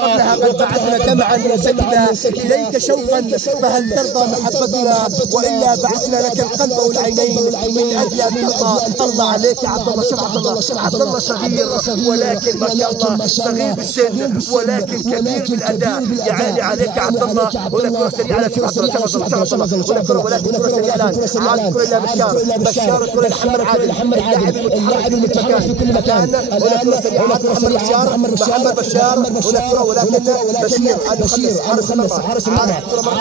قبلها قد بعثنا دمعا سكنا إليك شوقا فهل ترضى محبتنا وإلا بعثنا لك القلب والعينين من أجل أن ترضى. الله عليك يا عبد الله. شوف عبد الله صغير ولكن ما شاء الله صغير بالسن ولكن كبير بالأداء. يا عيني عليك يا عبد الله. هنا كرة سريعة على شوف عبد الله هنا كرة ولكن كرة سريعة الآن عاد كرة إلى بشار الكرة لمحمد عادل اللاعب المتحرك في كل مكان. هنا كرة سريعة محمد بشار هنا كرة ولكن بشير حارس المرمى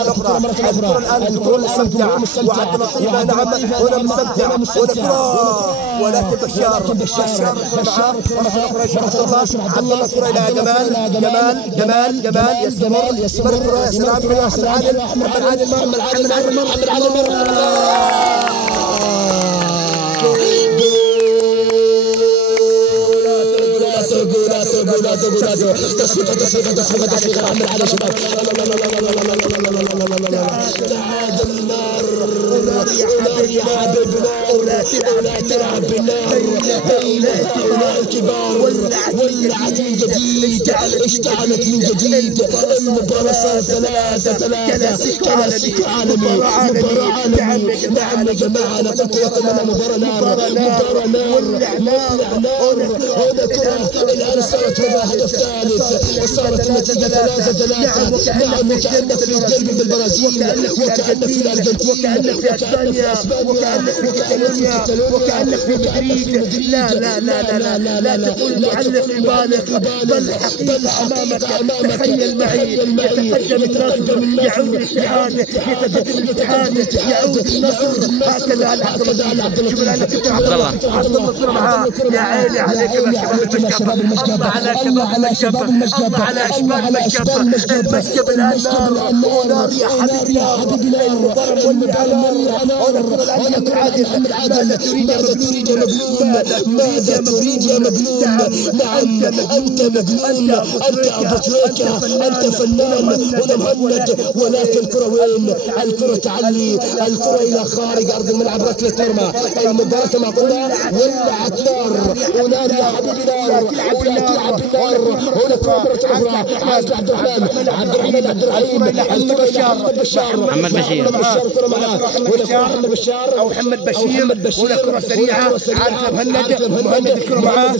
الكرة مرة أخرى الآن الجمهور مستمتع وعبد اللطيف نعم هنا مستمتع هنا كرة ولكن بشار معاه مرة أخرى عبد الله الكرة إلى جمال يستمر الكرة يا سلام محمد عادل يا حبيبنا ولا تلعب بالنار هؤلاء الكبار ولعت من جديد اشتعلت من جديد المباراة 3-3 كلاسيكو عالمي مباراة عالمي. نعم يا جماعة لقد توقعنا مباراة نار هنا كرة الآن صارت هدف ثالث وصارت النتيجة 3-3. نعم وكأنك في الديربي بالبرازيل وكأنك في الأرجنتين وكأنك في اسبانيا وكأنك في كاتالونيا وكأنك في مدريد. لا تقول معلق يبالغ بل حقيقة أمامك. تخيل معي يتقدم النصر يعود الاتحاد يتقدم الاتحاد يعود النصر هكذا على عبد الله. شوف الآن عبد الله الكرة معاه. يا عيني عليك يا شباب المشكبة. الله على شباب المشكبة الله على شباب المشكبة الآن نار يا حبيبي المباراة ماذا تريد يا مجنون؟ نعم أنت مجنون أنت أبو تريكة أنت فنان هنا مهند ولكن الكرة وين؟ الكرة تعلي الكرة إلى خارج أرض الملعب ركلة مرمى. المباراة كما قلنا ولعت نار ونار يا حبيبي نار تلعب بالنار. هنا كرة أخرى عبد الرحمن محمد بشار أو محمد بشير هنا كرة سريعة عارف مهند الكرة معاه.